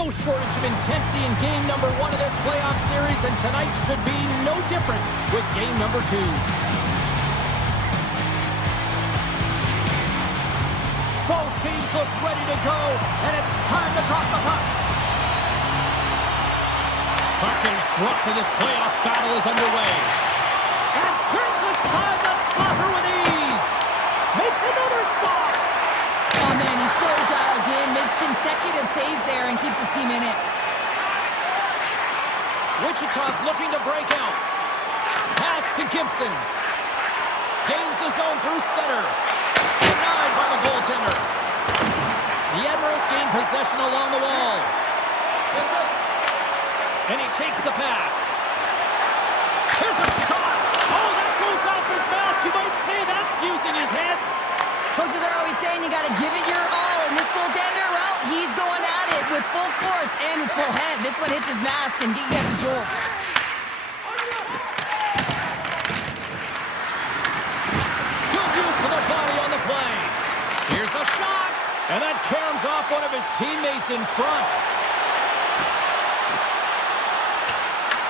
No shortage of intensity in game number 1 of this playoff series, and tonight should be no different with game number 2. Both teams look ready to go, and it's time to drop the puck. Puck is dropped, and this playoff battle is underway. And turns aside the slapper with ease. Makes another stop. Oh, man, he's so dialed in. Makes consecutive saves there and keeps his team in it. Wichita's looking to break out. Pass to Gibson. Gains the zone through center. Denied by the goaltender. The Admirals gain possession along the wall. And he takes the pass. Here's a shot. Oh, that goes off his mask. You might say that's using his head. Coaches are always saying you got to give it your all. And this goaltender, well, he's going at it with full force and his full head. This one hits his mask and he gets a jolt. Good use of the body on the play. Here's a shot. And that caroms off one of his teammates in front.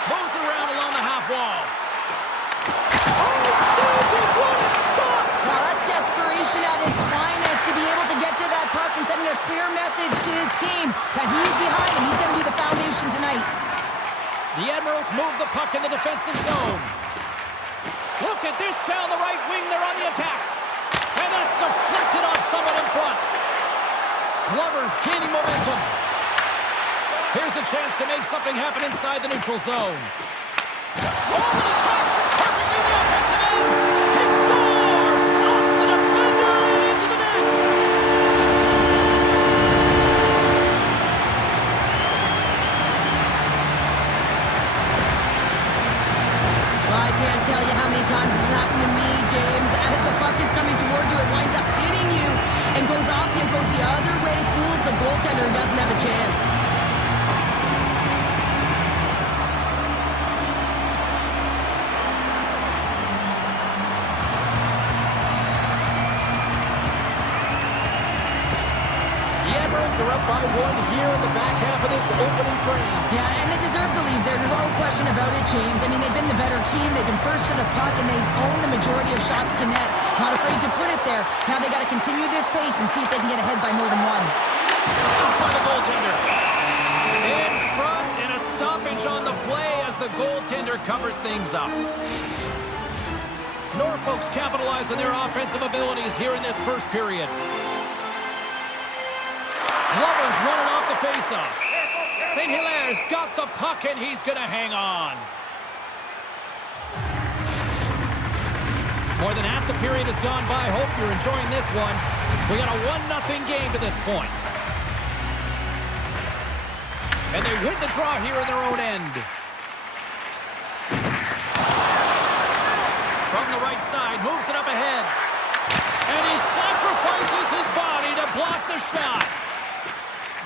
Moves it around along the half wall. Oh, saved it! What a stop! Wow, that's desperation at its finest to be able to get to that puck and sending a clear message to his team that he's behind him. He's going to be the foundation tonight. The Admirals move the puck in the defensive zone. Look at this down the right wing. They're on the attack. And that's deflected off someone in front. Glover's gaining momentum. Here's a chance to make something happen inside the neutral zone. Oh, and he tracks it perfectly in the offensive end. He scores! Off the defender and into the net. Well, I can't tell you how many times this has happened to me, James. As the puck is coming toward you, it winds up hitting you and goes off you, goes the other way, fools the goaltender and doesn't have a chance. Are up by 1 here in the back half of this opening frame. Yeah, and they deserve the lead there. There's no question about it, James. I mean, they've been the better team. They've been first to the puck, and they own the majority of shots to net. Not afraid to put it there. Now they got to continue this pace and see if they can get ahead by more than 1. Stopped by the goaltender. In front, and a stoppage on the play as the goaltender covers things up. Norfolk's capitalize on their offensive abilities here in this first period. Glover's running off the faceoff. St. Hilaire's got the puck, and he's going to hang on. More than half the period has gone by. Hope you're enjoying this one. We got a 1-0 game to this point. And they win the draw here in their own end. From the right side, moves it up ahead. And he sacrifices his body to block the shot.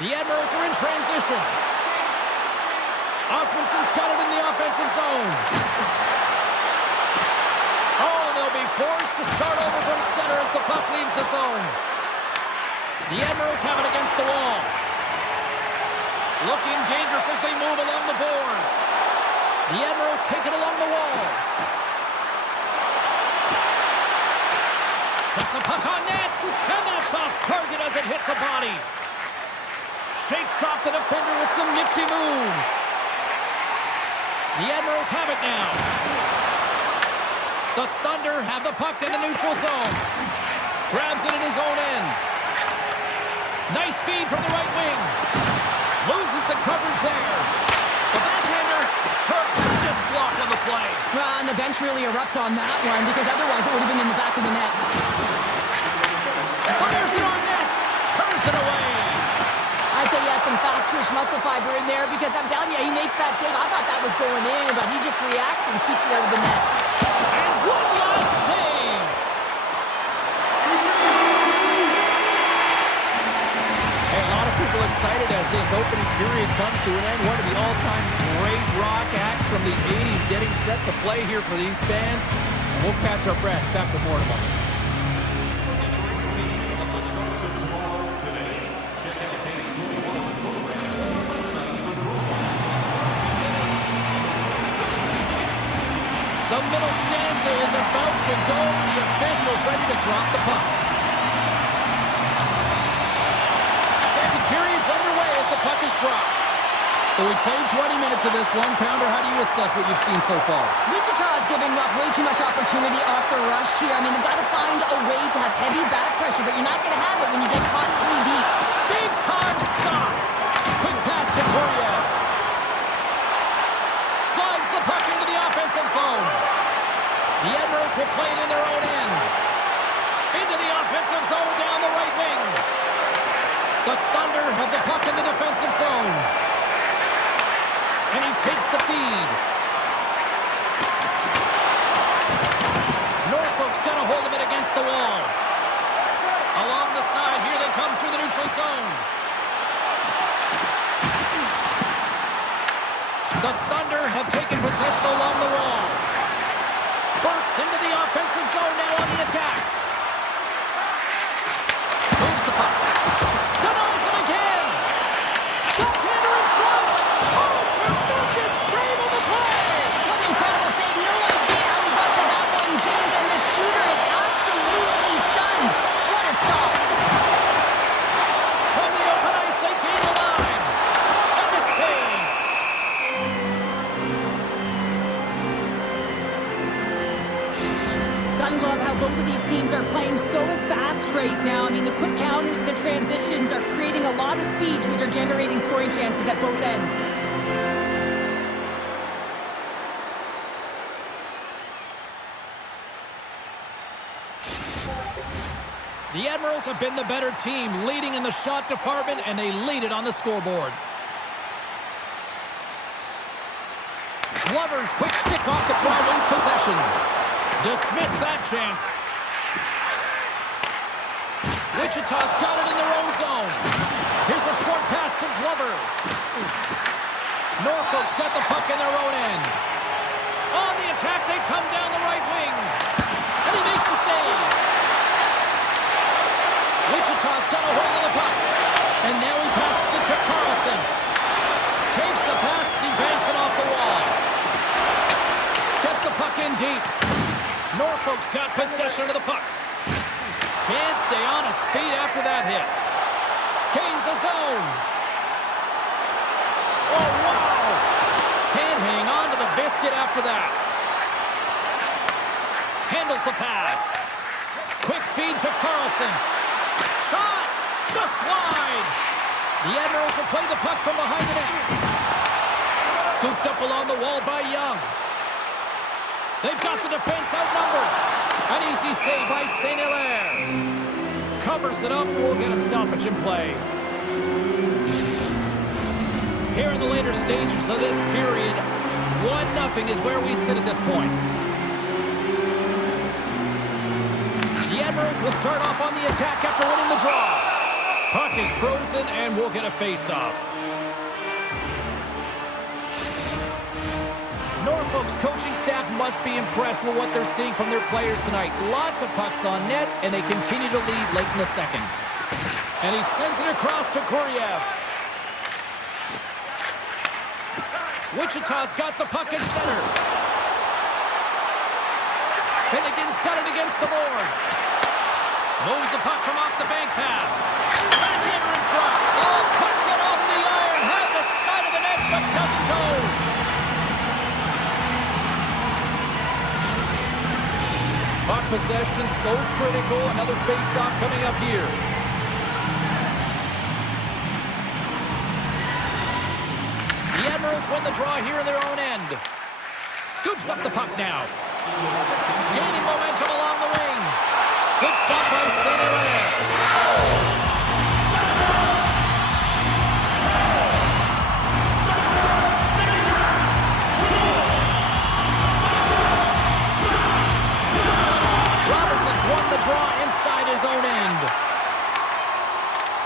The Admirals are in transition. Osmundson's got it in the offensive zone. Oh, they'll be forced to start over from center as the puck leaves the zone. The Admirals have it against the wall. Looking dangerous as they move along the boards. The Admirals take it along the wall. Puts the puck on net, and that's off target as it hits a body. Shakes off the defender with some nifty moves. The Admirals have it now. The Thunder have the puck in the neutral zone. Grabs it in his own end. Nice feed from the right wing. Loses the coverage there. The backhander, tremendous block on the play. Well, and the bench really erupts on that one because otherwise it would have been in the back of the net. Fires it on net. Turns it away. I'd say yes, some fast twitch muscle fiber in there because I'm telling you, he makes that save. I thought that was going in, but he just reacts and keeps it out of the net. And one last save. Hey, a lot of people excited as this opening period comes to an end. One of the all-time great rock acts from the 80s getting set to play here for these fans. And we'll catch our breath. Back with more tomorrow. middle stanza is about to go. The official's ready to drop the puck. Second period's underway as the puck is dropped. So we played 20 minutes of this one pounder. How do you assess what you've seen so far? Wichita is giving up way too much opportunity off the rush here. I mean, they've got to find a way to have heavy back pressure, but you're not going to have it when you get caught 3 deep. Big time stop. Quick pass to Koryev. Slides the puck into the offensive zone. The Admirals will play it in their own end. Into the offensive zone down the right wing. The Thunder have the puck in the defensive zone. And he takes the feed. Norfolk's got a hold of it against the wall. Along the side, here they come through the neutral zone. The Thunder have taken possession along the wall. Burks into the offensive zone now on the attack. Moves the puck. Denies him again. Goaltender in front. Oh, tremendous save on the play. What an incredible save. No idea how he got to that one, James, and the shooter is absolutely stunned. What a stop. From the open ice, they gain the line. And the save. Gotta love how both of these teams are playing so fast right now. I mean, the quick counters and the transitions are creating a lot of speed, which are generating scoring chances at both ends. The Admirals have been the better team, leading in the shot department, and they lead it on the scoreboard. Glover's quick stick off the draw wins possession. Dismiss that chance. Wichita's got it in their own zone. Here's a short pass to Glover. Norfolk's got the puck in their own end. On the attack, they come down the right wing. And he makes the save. Wichita's got a hold of the puck. And now he passes it to Carlson. Takes the pass, he banks it off the wall. Gets the puck in deep. Norfolk's got possession of the puck. Can't stay on his feet after that hit. Gains the zone. Oh, wow. Can't hang on to the biscuit after that. Handles the pass. Quick feed to Carlson. Shot. Just wide. The Admirals will play the puck from behind the net. Scooped up along the wall by Young. They've got the defense outnumbered. An easy save by St. Hilaire. Covers it up. We'll get a stoppage in play. Here in the later stages of this period, 1-0 is where we sit at this point. The Admirals will start off on the attack after winning the draw. Puck is frozen, and we'll get a face-off. Norfolk's coaching staff must be impressed with what they're seeing from their players tonight. Lots of pucks on net, and they continue to lead late in the second. And he sends it across to Koryev. Wichita's got the puck in center. Finnegan's got it against the boards. Moves the puck from off the bank pass. Backhander in front. Oh, puts it off the iron. Had the side of the net, but doesn't go. Puck possession so critical. Another face-off coming up here. The Admirals win the draw here in their own end. Scoops up the puck now. Gaining momentum along the wing. Good stop by St. Hilaire. Robertson's won the draw inside his own end.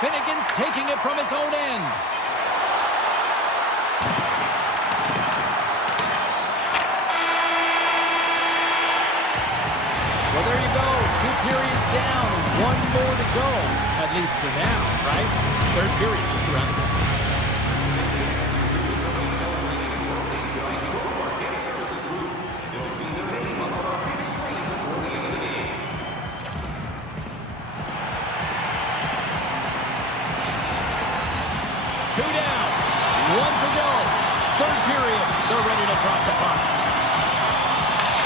Finnegan's taking it from his own end. Well, there you go. 2 periods down, 1 more to go. At least for now, right? Third period just around the corner. third period. They're ready to drop the puck.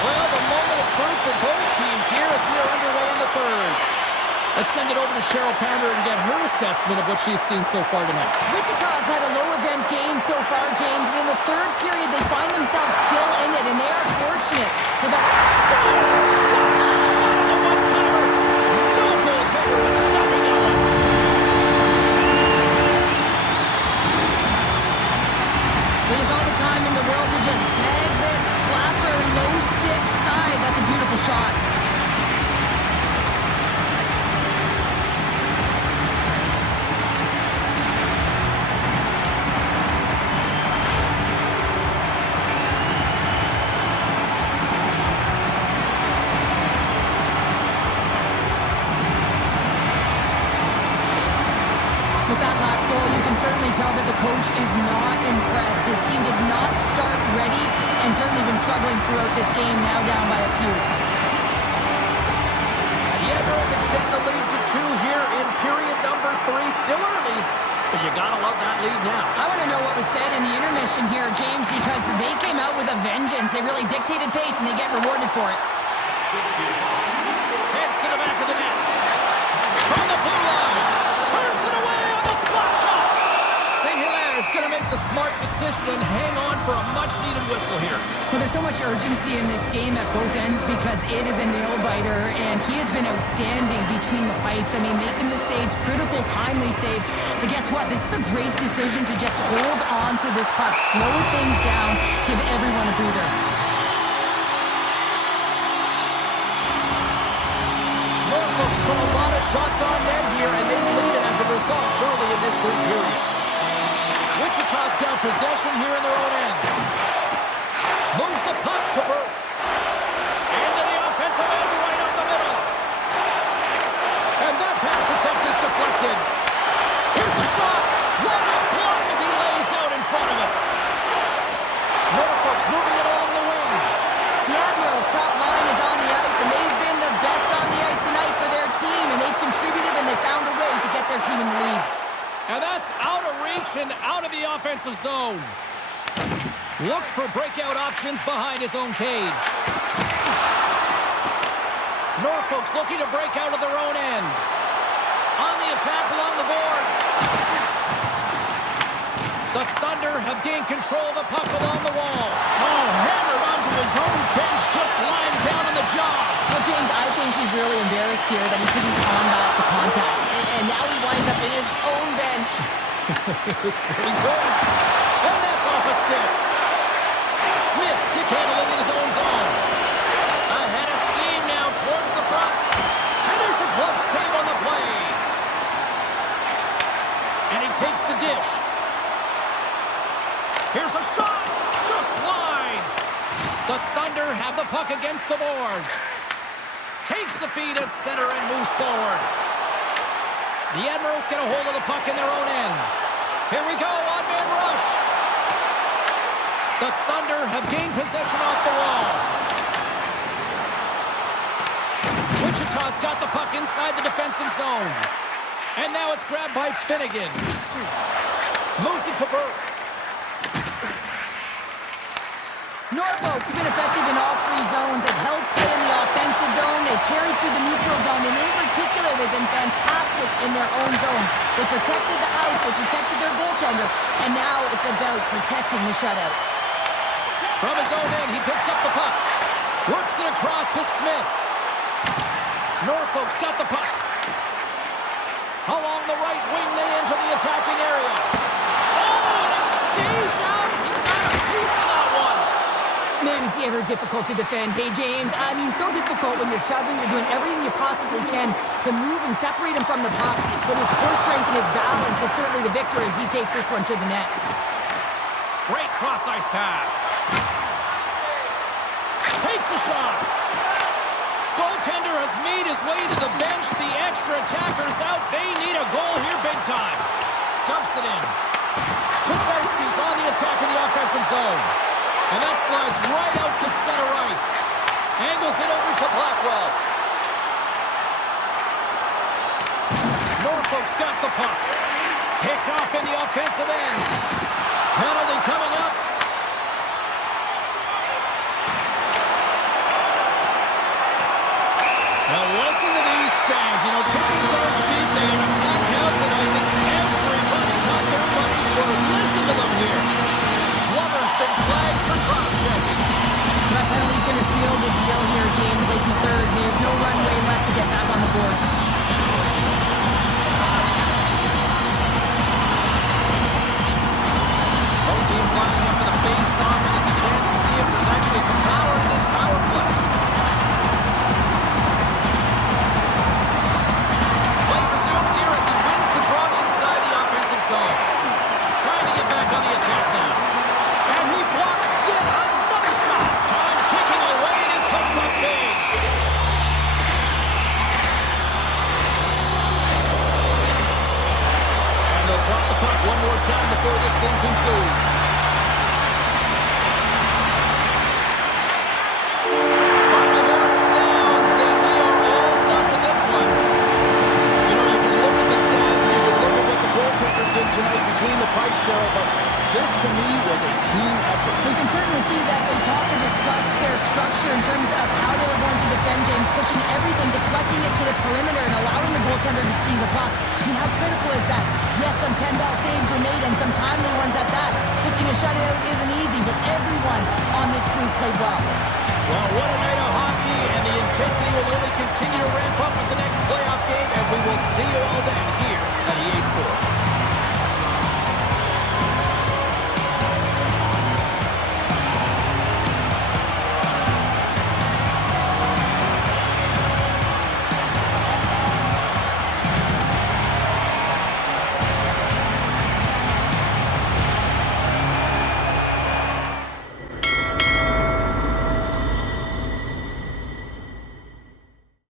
Well, the moment of truth for both teams here as we are underway in the third. Let's send it over to Cheryl Pounder and get her assessment of what she's seen so far tonight. Wichita's had a low-event game so far, James, and in the third period, they find themselves still in it, and they are fortunate. They've had shot on the one-timer. No goaltender is stopping that one. He has all the time in the world to just tag this clapper low stick side. That's a beautiful shot. With that last goal, you can certainly tell that the coach is not impressed. His team did not start ready and certainly been struggling throughout this game, now down by a few. The Admirals extend the lead to 2 here in period number 3. Still early, but you gotta love that lead now. I want to know what was said in the intermission here, James, because they came out with a vengeance. They really dictated pace, and they get rewarded for it. Heads to the back of the net. From the blue line. Turns it away on the slap shot. St. Hilaire's going to make the smart decision and hang on for a much-needed whistle here. Well, there's so much urgency in this game at both ends because it is a nail-biter, and he has been outstanding between the pipes. I mean, making the saves, critical, timely saves. But guess what? This is a great decision to just hold on to this puck, slow things down, give everyone a breather. Norfolk's put a lot of shots on net here, and they lead it as a result early in this third period. Wichita's got possession here in their own end. Moves the puck to Burke. Into the offensive end, right up the middle. And that pass attempt is deflected. Here's a shot. What a block as he lays out in front of it. Norfolk's moving it along the wing. The Admirals' top line is on the ice, and they've been the best on the ice tonight for their team, and they've contributed, and they found a way to get their team in the lead. And that's out of reach and out of the offensive zone. Looks for breakout options behind his own cage. Norfolk's looking to break out of their own end. On the attack along the boards. The Thunder have gained control of the puck along the wall. Oh, hammered onto his own bench, just lying down on the jaw. Well, James, I think he's really embarrassed here that he couldn't combat the contact. And now he winds up in his own bench. It's pretty good. And that's off a stick. Smith stick handling in his own zone. Ahead of steam now towards the front. And there's a glove save on the play. And he takes the dish. Here's a shot. Just wide. The Thunder have the puck against the boards. Takes the feed at center and moves forward. The Admirals get a hold of the puck in their own end. Here we go, one-man rush. The Thunder have gained possession off the wall. Wichita's got the puck inside the defensive zone. And now it's grabbed by Finnegan. Moves it to Burke. Norfolk's been effective in all 3 zones. They've held play in the offensive zone. They've carried through the neutral zone. And in particular, they've been fantastic in their own zone. They protected the house. They protected their goaltender. And now it's about protecting the shutout. From his own end, he picks up the puck. Works it across to Smith. Norfolk's got the puck. Along the right wing, they enter the attacking area. Oh, and it stays out. He got a piece of that one. Man, is he ever difficult to defend. Hey, James, I mean, so difficult when you're shoving. You're doing everything you possibly can to move and separate him from the puck. But his core strength and his balance is certainly the victor as he takes this one to the net. Great cross-ice pass. Takes a shot. Goaltender has made his way to the bench. The extra attacker's out. They need a goal here big time. Dumps it in. Tokarski's on the attack in the offensive zone. And that slides right out to center ice. Angles it over to Blackwell. Norfolk's got the puck. Picked off in the offensive end. Penalty coming up. off, and it's a chance to see if there's actually some power in this power play. Play resumes here as he wins the draw inside the offensive zone. Trying to get back on the attack now. And he blocks yet another shot. Time ticking away, and he comes up big. And they'll drop the puck one more time before this thing concludes. Final horn sounds, and we are all done with this one. You know, you can look at the stats, and you can look at what the goaltender did tonight between the pipes, Cheryl, but this, to me, was a team effort. We can certainly see that they talked to discuss their structure in terms of how they were going to defend James, pushing everything, deflecting it to the perimeter, and allowing the goaltender to see the puck. I mean, how critical is that? Yes, some 10-ball saves were made, and some timely ones at that. Pitching a shutout isn't easy, but everyone on this group played well. Well, what a night of hockey, and the intensity will only continue to ramp up